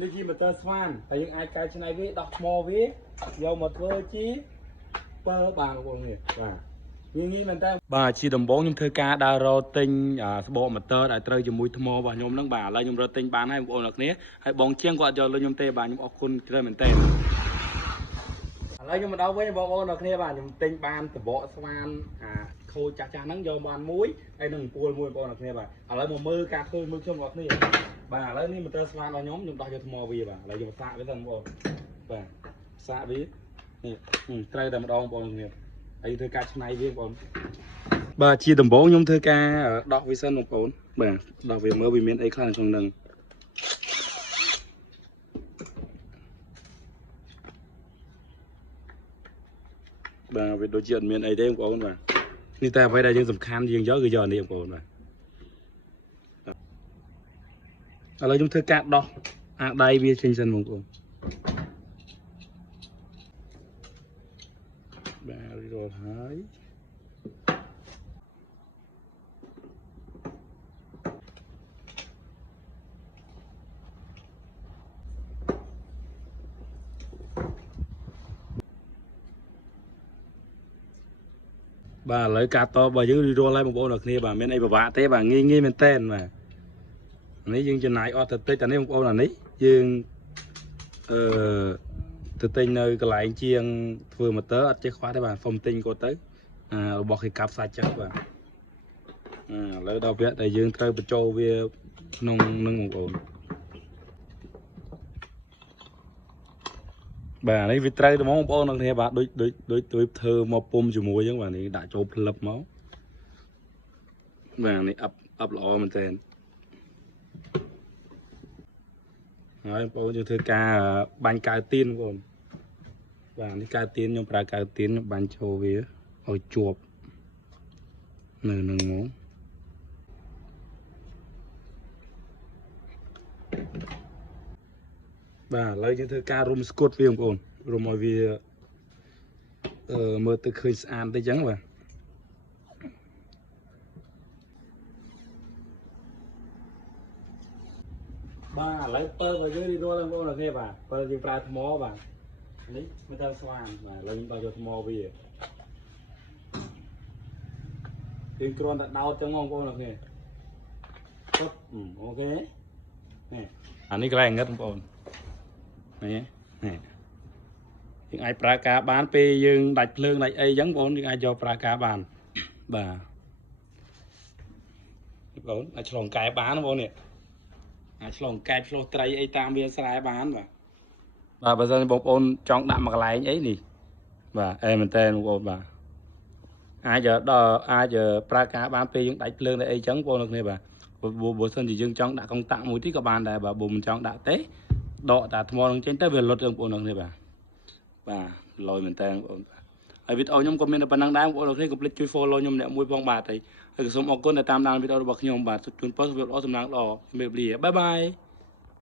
នេះជាម៉ូទ័រស្វានហើយយើងអាចកែច្នៃវាដោះថ្មវាយកមកធ្វើជាបើបាទបងប្អូននេះបាទងាយមែនតើបាទជាដំបូងខ្ញុំធ្វើការដើររកទិញស្បកម៉ូទ័រដែលត្រូវជាមួយថ្មរបស់ខ្ញុំហ្នឹងបាទឥឡូវខ្ញុំរកទិញបានហើយបងប្អូនអរគ្នាហើយបងជាងគាត់យកលុយខ្ញុំទេបាទខ្ញុំអរគុណច្រើនមែនតើឥឡូវខ្ញុំមកដល់វិញបងប្អូនអរគ្នាបាទខ្ញុំទិញបានសម្បកស្វានខូចចាស់ហ្នឹងយកបានមួយហើយនឹងពូលមួយបងប្អូនអរគ្នាបាទឥឡូវមកមើលការធ្វើមួយខ្ញុំបងប្អូនបាទឥឡូវនេះម៉ូទ័រស្វានរបស់ខ្ញុំដោះយកថ្មវាបាទឥឡូវខ្ញុំសាកវាទៅបងប្អូនបាទសាកវានេះត្រូវតែម្ដងបងប្អូនគ្នាហើយធ្វើការច្នៃវាបងប្អូនបាទជាដំបូងខ្ញុំធ្វើការដោះវាសិនបងប្អូនបាទដោះវាមើលវាមានអីខ្លះក្នុងហ្នឹងបាទវាដូចជាអត់មានអីទេបងប្អូនបាទនេះតែអ្វីដែលយើងសំខាន់យើងយកគឺយកនេះបងប្អូនបាទឥឡូវខ្ញុំធ្វើការដោះដៃវាចេញសិនបងប្អូនបាទរួចរាល់ហើយបាទឥឡូវការតរបស់យើងរួចរាល់ហើយបងប្អូនអរគ្នាបាទមានអីពិបាកទេបាទងាយមែនតើបាទនេះយើងចំណាយអត់ទៅតិចតែនេះបងប្អូនអានេះយើងទៅទិញនៅកន្លែងជាងធ្វើម៉ូទ័រអត់ចេះខ្វះទេបាទសុំទិញគាត់ទៅរបស់គេកាប់សាច់ចឹងបាទឥឡូវដល់វគ្គដែលយើងត្រូវបញ្ចូលវាក្នុងនឹងបងប្អូនបាទនេះវាត្រូវតែហ្មងបងប្អូនអរគ្នាបាទដូចធ្វើមកពុំជាមួយចឹងបាទនេះដាក់ចូលផ្លឹបមកបាទនេះអប់ល្អមែនតើហើយបងប្អូនយើងធ្វើការបាញ់កៅទៀនបងប្អូនបាទនេះកៅទៀនខ្ញុំប្រើកៅទៀនខ្ញុំបាញ់ចូលវាឲ្យជាប់នៅនឹងមកបាទឥឡូវយើងធ្វើការរុំស្គត់វាបងប្អូនរុំឲ្យវាមើលទៅឃើញស្អាតទៅចឹងបាទបាទឥឡូវពើរបស់យើងរៀបរាល់បងប្អូនអរគ្នាបាទពើយើងប្រើថ្មបាទនេះមិនត្រូវស្វានបាទឥឡូវខ្ញុំដល់យកថ្មវាយើងគ្រាន់តែដោតចឹងបងប្អូនអរគ្នាគាត់អូខេនេះអានេះកន្លែងងឹតបងប្អូននេះយើងអាចប្រើការបានពេលយើងដាច់ភ្លើងដាច់អីចឹងបងប្អូនយើងអាចយកប្រើការបានបាទបងប្អូនអាចឆ្លងកែបានបងប្អូននេះអាចឆ្លងកែឆ្លងត្រីអីតាមវាស្រែបានបាទបើសិនបងប្អូនចង់ដាក់មួយកន្លែងអីនេះបាទអេមែនតើបងប្អូនបាទអាចប្រើការបានពេលយើងដាច់ភ្លើងអីចឹងបងប្អូនគ្នាបាទបើសិនជាយើងចង់ដាក់កុងតាក់មួយទីក៏បានដែរបាទបើមិនចង់ដាក់ទេដកតាថ្មនឹងចេញទៅវាលុតបងប្អូនគ្នាបាទលយមែនតើបងប្អូនហើយវីដេអូខ្ញុំក៏មានតែប៉ុណ្ណឹងដែរបងប្អូនគ្នាកុំភ្លេចជួយ follow ខ្ញុំអ្នកមួយផងបាទហើយក៏សូមអរគុណដែលតាមដានវីដេអូរបស់ខ្ញុំបាទជូនពរសុខភាពល្អសំណាងល្អជំរាបលាបាយបាយ